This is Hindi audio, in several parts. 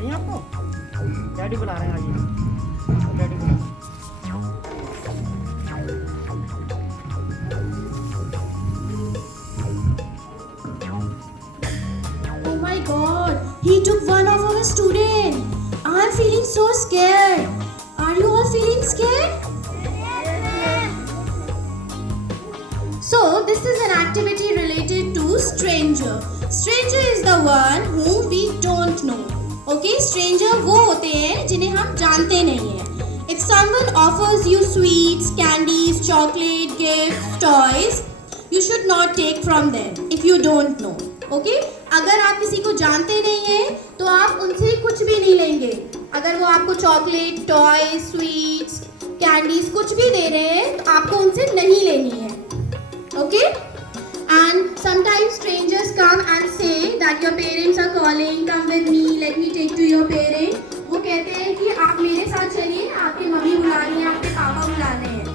चाहिए आपको? डैडी बुला रहे हैं, आइए डैडी बुला। Oh my God, he took one of our students. I'm feeling so scared. Are you all feeling scared? So, this is an activity related to stranger. Stranger is the one whom we don't know. Okay, stranger वो होते हैं जिन्हें हम जानते नहीं हैं. If someone offers you sweets, candies, chocolate, gifts, toys, you should not take from them if you don't know. Okay? अगर आप किसी को जानते नहीं हैं तो आप उनसे कुछ भी नहीं लेंगे. अगर वो आपको चॉकलेट, टॉय, स्वीट्स, कैंडीज कुछ भी दे रहे हैं तो आपको उनसे नहीं लेनी है. Okay? And sometimes strangers come and say that your parents are calling, come with me, let me take to your parents. वो कहते हैं कि आप मेरे साथ चलिए, आपके मम्मी बुला रही हैं, आपके पापा बुला रहे हैं.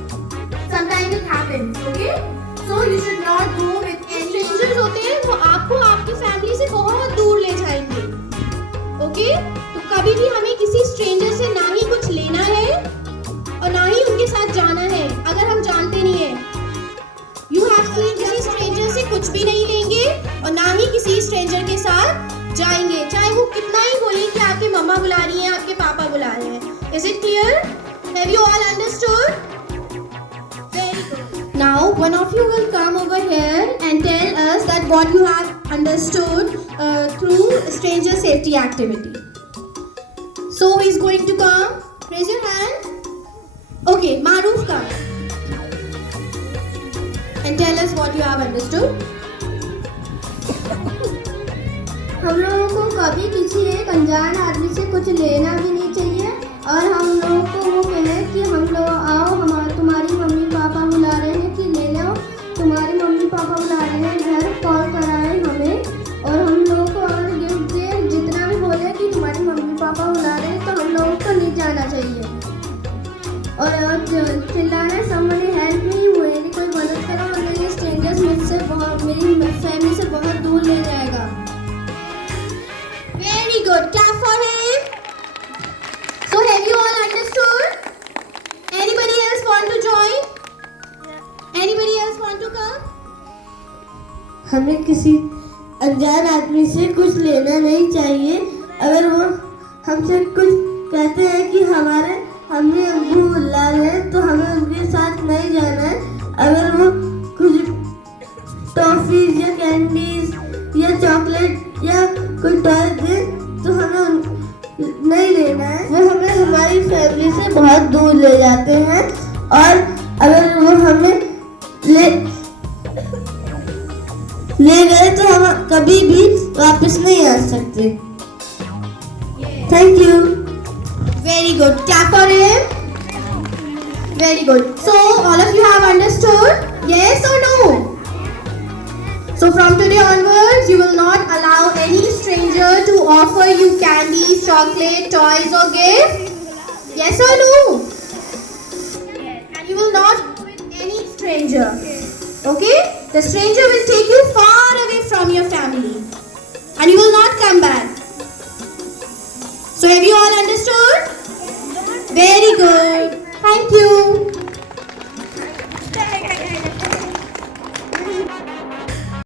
Sometimes it happens, okay? So you should not go with any strangers होते हैं, वो आपको आपकी फैमिली से बहुत दूर ले जाएंगे. Okay? तो कभी भी हमें किसी stranger से ना ही कुछ लेना है और ना ही उनके साथ जाना है अगर हम जानते नहीं हैं. You have to किसी stranger से कुछ भी नहीं लेंगे और ना ही किसी stranger के साथ जाएंगे, चाहे वो कितना ही बोले कि आपकी मम्मा बुला रही हैं, आपके पापा बुला रहे हैं. Is it clear? Have you all understood? Very good. Now one of you will come over here and tell us that what you have understood through stranger safety activity. So who is going to come? Raise your hand. Okay, Maruf, come and tell us what you have understood. हम लोगों को कभी किसी एक अनजान आदमी से कुछ लेना भी नहीं चाहिए और हम लोगों को वो कहे कि हम लोग आओ, तुम्हारी मम्मी पापा बुला रहे हैं कि ले लो, तुम्हारे मम्मी पापा बुला रहे हैं, घर कॉल कराएं हमें और हम लोगों को और गिफ्ट दे. जितना भी बोले कि तुम्हारे मम्मी पापा बुला रहे हैं तो हम लोगों को नहीं जाना चाहिए. और चिल्लाना समझे हेल्प नहीं हुए, कोई मदद करो, और मेरे स्ट्रेंजर्स मुझसे बहुत, मेरी फैमिली से बहुत दूर ले जाएगा. Very good. Clap for him. So have you all understood? Anybody else want to join? Anybody else want to come? हमें किसी अनजान आदमी से कुछ लेना नहीं चाहिए. अगर वो हमसे कुछ कहते हैं कि हमारे मम्मी अब्बू बुला रहे हैं तो हमें उनके साथ नहीं जाना है. अगर वो कुछ टॉफीज या कैंडीज या चॉकलेट या कोई टॉय दे तो हमें नहीं लेना है. वो हमें हमारी फैमिली से बहुत दूर ले जाते हैं और अगर वो हमें ले गए तो हम कभी भी वापस नहीं आ सकते. Thank you. Very good. Clap for him. Very good. So all of you have understood? Yes or no? So from today onwards, you will not allow any stranger to offer you candies, chocolate, toys or gifts. Yes or no? And you will not go with any stranger. Okay? The stranger will take you far away from your family. And you will not come back. So have you all understood? Very good. Thank you.